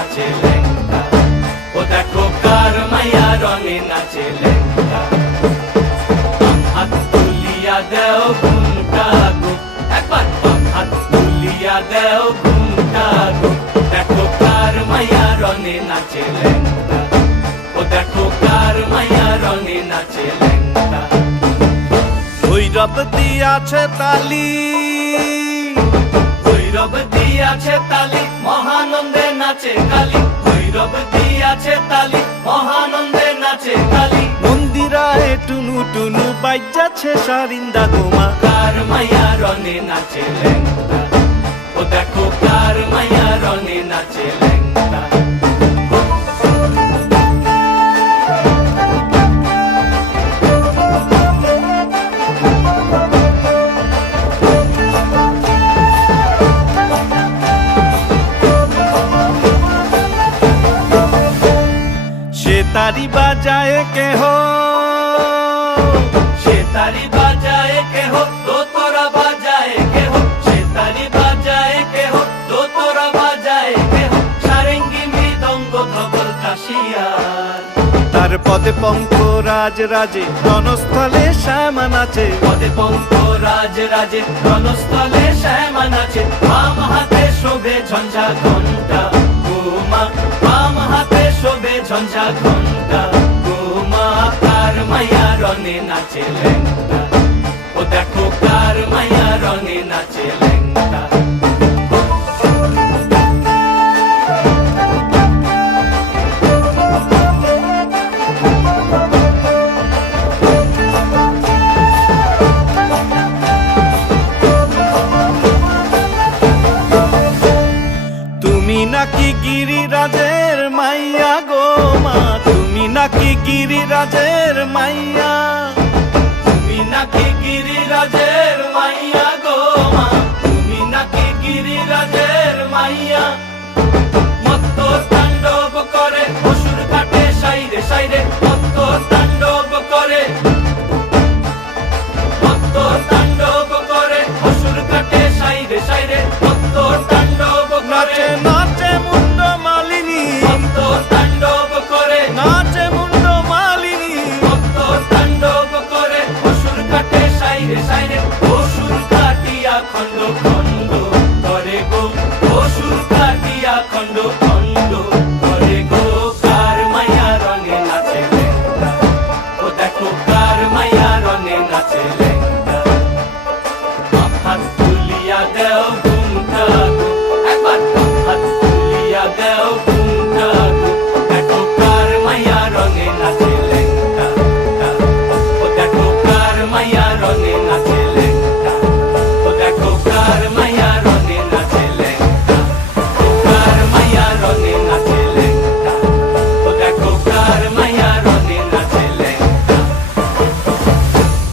নাচে লেঙ্গা, ও দেখো কার মাইয়া রঙে নাচে লেঙ্গা। হাত তুলিয়া দেও ঘুমটা গো, একবার হাত তুলিয়া দেও ঘুমটা গো, দেখো কার মাইয়া রঙে নাচে লেঙ্গা, ও দেখো কার মাইয়া রঙে নাচে লেঙ্গা। ভৈরব দিয়াছে তালি, ভৈরব দিয়াছে তালি, মহানন্দে নাচে কালী, ভৈরব দিয়াছে তালি, মহানন্দে নাচে কালী। মন্দিরায় টুনু টুনু বাজ্যাছে সারিন্দা গোমা, কার মাইয়া রঙে নাচে লেঙ্গা, ও দেখো কার মাইয়া রঙে নাচে লেঙ্গা। সে তারি বাজায় কেহ, সে তারি বাজায় কেহ, দোতরা বাজায় কেহ, সে তারি বাজায় কেহ, দোতরা বাজায় কেহ, সারেঙ্গি মৃদঙ্গ ধবল কাশিয়ার। তার পদে পঙ্ক রাজ রাজে রণস্থলে শ্যামা নাচে, পদে পঙ্ক রাজ রাজে রণস্থলে শ্যামা নাচে। বাম হাতে শোভে ঝঞ্ঝা ঘণ্টা গোমা, বাম হাতে শোভে ঝঞ্ঝা ঘণ্টা গোমা। কার মাইয়া রঙে নাচে লেঙ্গা, ও দেখো কার মাইয়া রঙে নাচে লেঙ্গা। তুমি নাকি গিরিরাজের মাইয়া গো মা, তুমি নাকি গিরিরাজের মাইয়া, তুমি নাকি গিরিরাজের মাইয়া গো মা, তুমি নাকি গিরিরাজের মাইয়া।